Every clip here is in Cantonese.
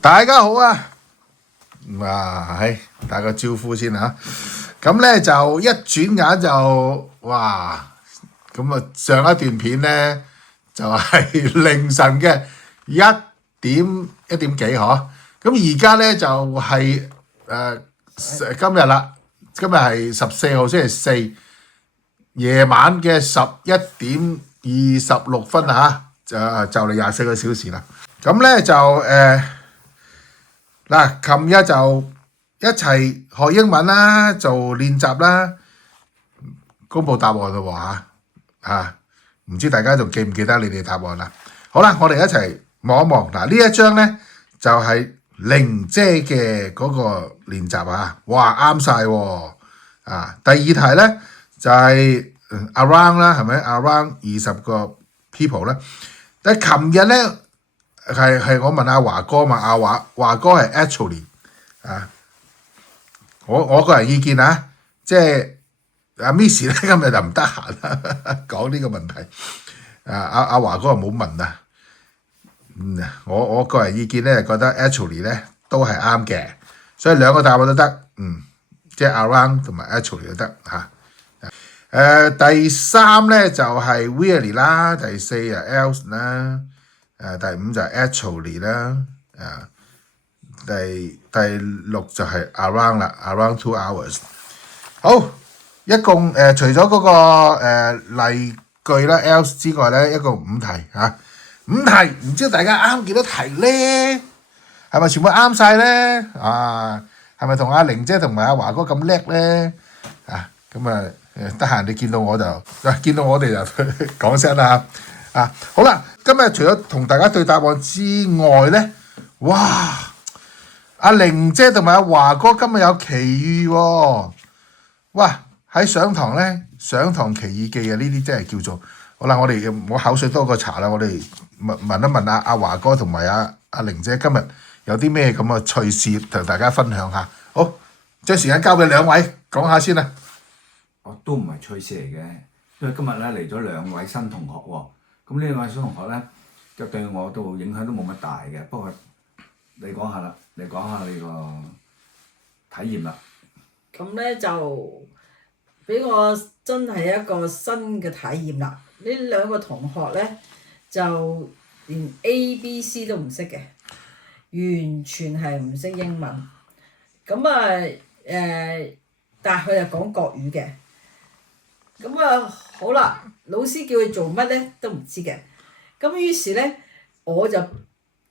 大家好啊！係打個招呼先嚇。咁咧就一轉眼就哇，咁啊上一段片咧就係、凌晨嘅一點幾嗬。咁而家咧就係、今日啦，今日係14號星期四夜晚嘅11點26分嚇，就嚟24個小時啦。咁咧就嗱，琴日就一齊學英文啦，做練習啦，公佈答案啦喎嚇，唔知大家仲記唔記得你哋答案啦？好啦，我哋一齊望一望嗱，呢一張咧就係玲姐嘅嗰個練習啊，哇啱晒喎啊！第二題咧就係 around 啦，係咪 around 20個 people 咧？但係琴日咧。係我問阿華哥嘛，華哥係 actually 啊，我個人意見啊，即係阿 Miss 咧今日就唔得閒啦，講呢個問題。阿華哥冇問啊，我個人意見咧覺得 actually 咧都係啱嘅，所以兩個答案都得，即係 around 同埋 actually 都得嚇。第三咧就係 really 啦，第四啊 else 啦。第五就係 actually 啦，第六就係 around 啦 ，around 2 hours。好，一共除咗嗰個例句啦 else 之外咧，一共5題嚇，5題唔知大家啱幾多題咧？係咪全部啱晒咧？係咪同阿玲姐同埋阿華哥咁叻咧？咁得閒你見到我就見到我哋就講聲啦嚇。好啦，今日除咗同大家對答案之外咧，哇！阿玲姐同埋阿華哥今日有奇遇喎，哇！喺上堂奇遇記啊，呢啲真係叫做好啦。我口水多過茶啦，我哋問一問阿華哥同埋阿玲姐今日有啲咩咁嘅趣事同大家分享下。好，將時間交俾兩位講下先啦。我都唔係趣事嚟嘅，因為今日咧嚟咗2位新同學喎。咁呢位小同學咧，就對我都影響都冇乜大嘅。不過你講下啦，你講下你個體驗啦。咁咧就俾我真係一個新嘅體驗啦！呢2個同學咧就連 ABC 都唔識嘅，完全係唔識英文。咁但係佢係講國語嘅。咁好啦，老師叫佢做乜咧都唔知嘅。咁於是咧，我就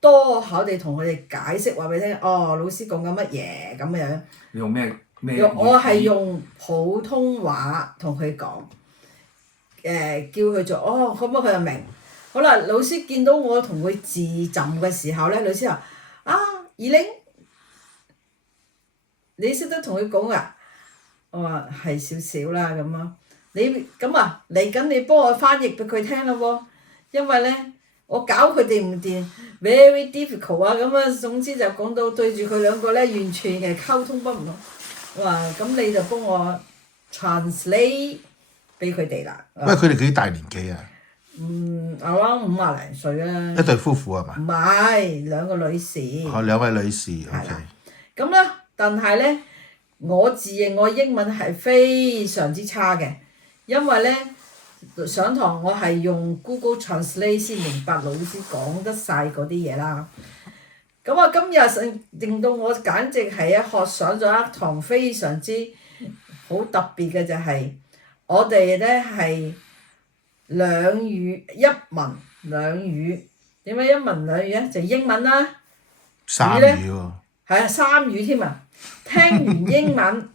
多口地同佢哋解釋話俾你聽。哦，老師講緊乜嘢咁樣？你用咩？我係用普通話同佢講，叫佢做咁佢就明。好啦，老師見到我同佢自浸嘅時候咧，老師話：二玲，你識得同佢講啊？我話係少少啦咁啊。你嚟緊你幫我翻譯俾佢聽啦喎，因為咧我搞佢哋唔掂 ，very difficult 啊咁啊，總之就講到對住佢2個咧，完全係溝通不唔到。我話咁你就幫我 translate 俾佢哋啦。喂，佢哋幾大年紀啊around 50零歲啦。一對夫婦係嘛？唔係2個女士。2位女士 ，OK。咁咧，但係咧，我自認我英文係非常之差嘅。因為咧上堂我係用 Google Translate 先明白老師講得晒嗰啲嘢啦。咁今日令到我簡直係學上咗一堂非常之好特別嘅，就係我哋咧係2語1文2語。點解1文2語咧？就英文啦。3語喎。係3語添啊！聽完英文，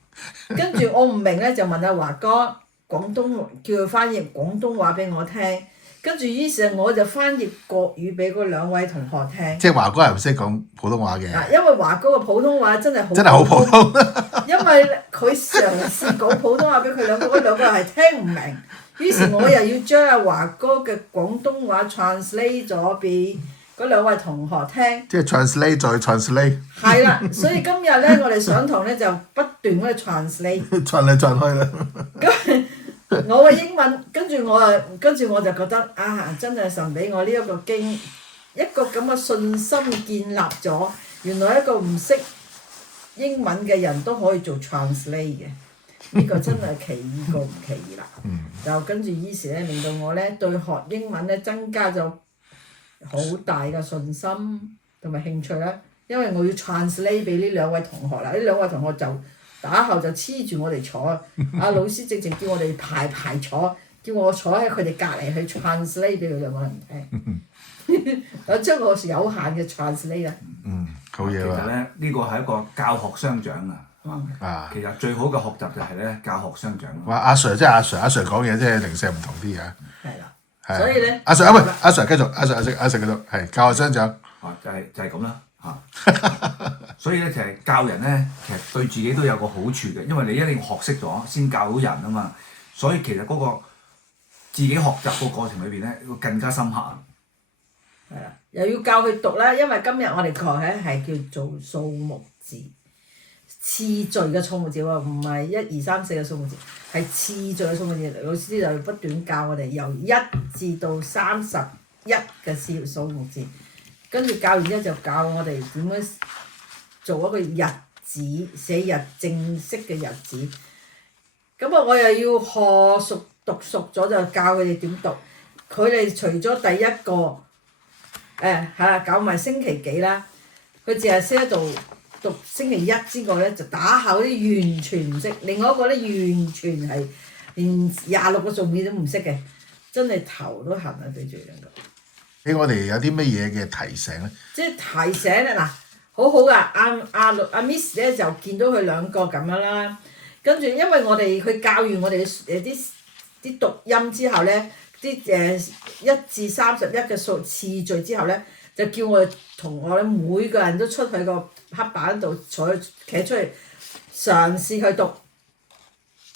跟住我唔明咧，就問阿華哥。廣東叫佢翻譯廣東話俾我聽，跟住於是我就翻譯國語俾嗰2位同學聽。即係華哥係唔識講普通話嘅。因為華哥嘅普通話真係好普通。因為佢嘗試講普通話俾佢2個，嗰2個係聽唔明。於是我又要將阿華哥嘅廣東話 translate 咗俾嗰2位同學聽。即係 translate 再 translate。係啦，所以今日咧，我哋上堂咧就不斷咁去 translate。轉嚟轉去啦。咁我嘅英文，跟住我就覺得真係神俾我呢一個咁嘅信心建立咗，原來一個唔識英文嘅人都可以做 translate 嘅，呢個真係奇異過唔奇異啦。就跟住於是咧，令到我咧對學英文咧增加咗好大嘅信心同埋興趣啦。因為我要 translate 俾呢兩位同學啦，呢兩位同學就打後就黐住我哋坐，阿老師直情叫我哋排坐，叫我坐喺佢哋隔離去 translate 俾佢兩個人聽。我將我有限嘅 translate 啦。好嘢喎！其實咧，呢個係一個教學相長啊。其實最好嘅學習就係咧教學相長。哇！阿 Sir 即係阿 Sir 講嘢，即係零舍唔同啲啊。係啦。所以咧，阿 Sir 阿 Sir 繼續，阿 Sir 繼續，係教學相長。就係咁啦嚇。所以咧，其實教人咧，其實對自己都有個好處嘅，因為你一定要學識咗先教到人啊嘛。所以其實嗰個自己學習個過程裏邊咧，會更加深刻。係啦，又要教佢讀啦，因為今日我哋課咧係叫做數目字，次序嘅數目字喎，唔係1、2、3、4嘅數目字，係次序嘅數目字。老師就不斷教我哋由1至到31嘅數目字，跟住教完之後就教我哋點樣做一個日子，寫正式嘅日子。咁啊，我又要學熟讀熟咗，就教佢哋點讀。佢哋除咗第一個搞埋星期幾啦，佢淨係識得讀星期一之外咧，就打後啲完全唔識。另外一個咧完全係連26個數字都唔識嘅，真係頭都痕啊！對住兩個。俾我哋有啲乜嘢嘅提醒咧？即係提醒咧嗱，好好噶，阿 Miss 咧就見到佢兩個咁樣啦，跟住因為佢教完我哋啲讀音之後咧，啲1至31嘅數次序之後咧，就叫我哋同學咧每個人都出去個黑板度企出嚟嘗試去讀，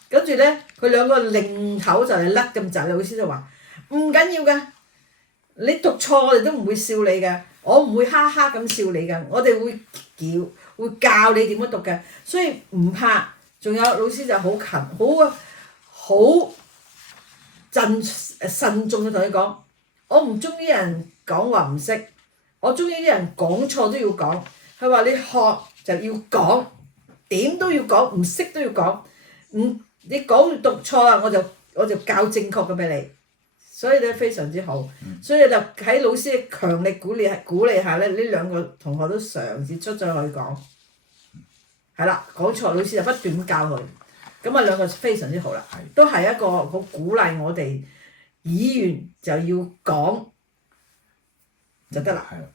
跟住咧佢兩個擰頭就係甩咁滯，老師就話唔緊要㗎。你讀錯我哋都唔會笑你嘅，我唔會哈哈咁笑你嘅，我哋會教你點樣讀嘅，所以唔怕。仲有老師就好勤好慎重嘅同你講，我唔中意人講話唔識，我中意啲人講錯都要講。佢話你學就要講，點都要講，唔識都要講。你講讀錯啊，我就教正確嘅俾你。所以咧非常之好，所以就喺老師嘅強力鼓勵下咧，呢兩個同學都嘗試出咗去講，係啦，講錯老師就不斷咁教佢，咁啊兩個非常之好啦，都係一個好鼓勵我哋議員就要講就得啦。係啦，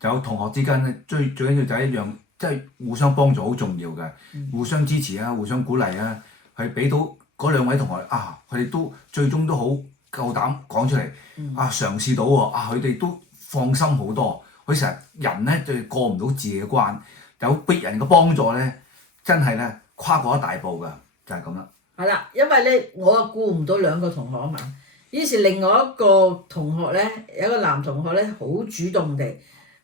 就有同學之間咧，最緊要就係一樣，即係互相幫助好重要嘅，互相支持啊，互相鼓勵啊，係俾到嗰兩位同學啊，佢哋都最終都好夠膽講出嚟，嘗試到喎，佢哋都放心好多。佢成日人咧就過唔到自己嘅關，有別人嘅幫助咧，真係咧跨過一大步㗎，就係咁啦。係啦，因為咧我顧唔到兩個同學啊嘛，於是另外一個同學咧，有一個男同學咧，好主動地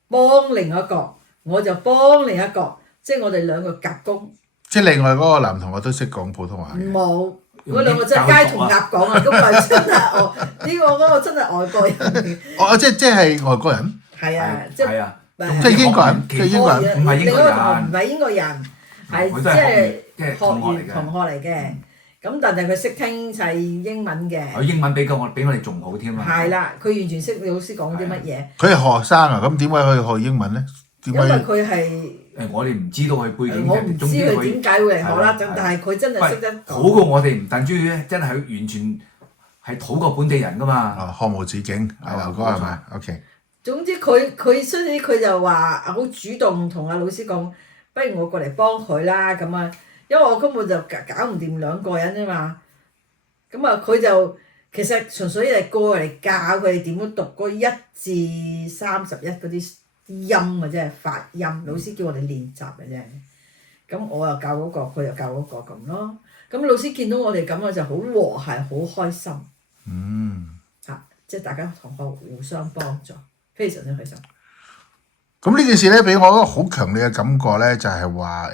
幫另一個，我就幫另一個，即係我哋兩個夾攻。即係另外嗰個男同學都識講普通話嘅。冇。嗰兩個真係雞同鴨講啊！咁咪真係嗰個真係外國人嚟。即係外國人。係啊，即係英國人，即係英國人。唔係英國人。唔係英國人，係即係學員同學嚟嘅。咁但係佢識聽晒英文嘅。佢英文比我哋仲好添啊！係啦，佢完全識老師講啲乜嘢。佢係學生啊，咁點解可以學英文咧？因為佢係。我哋唔知道佢背景嘅，我唔知佢點解會嚟學啦。但係佢真係識得好過我哋，唔等於咧，真係完全係好過本地人噶嘛。學無止境，阿劉哥係咪 ？OK。總之佢就話好主動同阿老師講，不如我過嚟幫佢啦咁啊，因為我根本就搞唔掂兩個人啫嘛。咁啊，佢就其實純粹係過嚟教佢哋點樣讀嗰1至31嗰啲音嘅啫，發音老師叫我哋練習嘅啫。咁我又教嗰個，佢又教嗰個咁咯。咁老師見到我哋咁啊，就好和諧，好開心。即係大家同學互相幫助，非常之開心。咁呢件事咧，俾我一個好強烈嘅感覺咧，就係話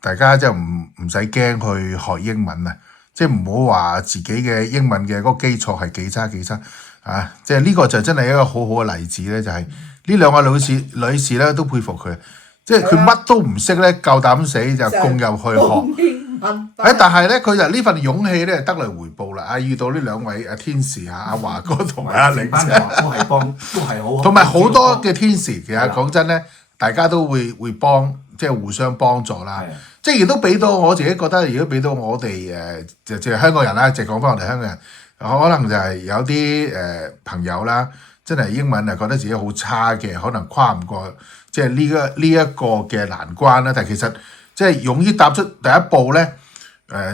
大家即係唔使驚去學英文啊！即係唔好話自己嘅英文嘅嗰個基礎係幾差啊！即係呢個就真係一個好好嘅例子咧，就係呢兩位女士咧都佩服佢，即係佢係啊乜都唔識咧，夠膽死就供入去學。講英文班。但係咧，佢就呢份勇氣咧得嚟回報啦。遇到呢兩位天使阿華哥同埋阿玲班姐，都係幫，都係好。同埋好多嘅天使，其實係啦講真咧，大家都會幫，即係互相幫助啦。係即係亦都俾到我自己覺得，如果俾到我哋就係香港人啦，就講翻我哋香港人，可能就係有啲朋友啦，真係英文係覺得自己好差嘅，可能跨唔過即係呢一個嘅難關啦。但係其實即係勇於踏出第一步咧，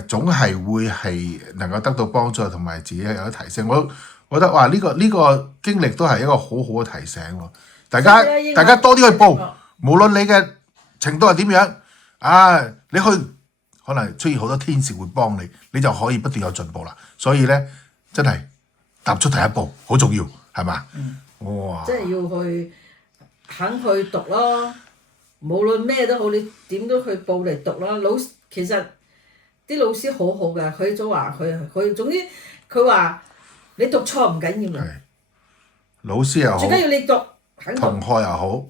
總係會係能夠得到幫助同埋自己有得提升。我覺得哇，呢個經歷都係一個好好嘅提醒喎。大家多啲去報，無論你嘅程度係點樣。你去可能出現好多天使會幫你，你就可以不斷有進步啦。所以咧，真係踏出第一步好重要，係嘛？哇！即係要去肯去讀咯，無論咩都好，你點都去報嚟讀啦。其實啲老師好好嘅，佢都話佢總之佢話你讀錯唔緊要嘅，老師又好，最緊要你讀肯讀。同學又好，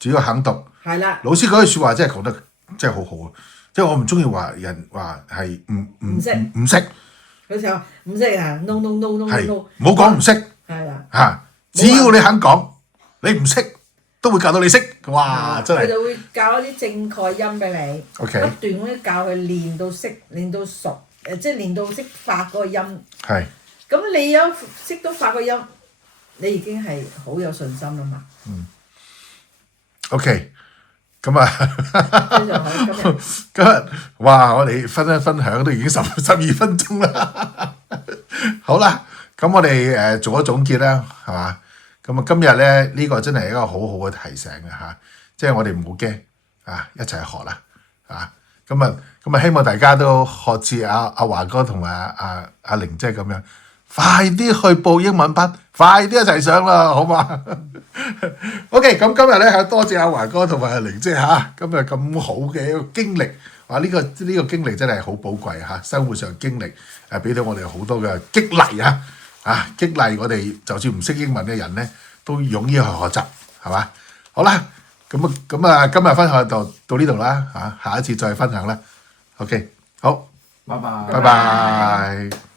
只要肯讀。係啦，老師嗰句説話真係講得真係好好啊！即係我唔中意話人話係唔識，佢就話唔識啊，no no no no 係 no，冇講唔識係啦，嚇，只要你肯講，你唔識都會教到你識。哇！真係佢就會教一啲正確音俾你， OK 不斷咁樣教佢練到識，練到熟，即係練到識發嗰個音。係咁你有識到發個音，你已經係好有信心啦嘛。OK。咁啊，非常好，今日哇！我哋分享都已經12分鐘啦。好啦，咁我哋做個總結啦，係嘛？咁啊，今日咧呢個真係一個好好嘅提醒嘅嚇，即係我哋唔好驚啊，一齊學啦啊！咁啊，希望大家都學似阿華哥同埋阿玲姐咁樣，快啲去報英文班，快啲一齊上啦，好嘛？OK，咁今日咧係多謝阿華哥同埋阿玲姐嚇，今日咁好嘅一個經歷，哇！呢個經歷真係好寶貴嚇，生活上經歷俾到我哋好多嘅激勵啊！激勵我哋就算唔識英文嘅人咧，都勇於去學習，係嘛？好啦，咁啊，今日分享到呢度啦嚇，下一次再分享啦。OK，好，拜拜。拜拜。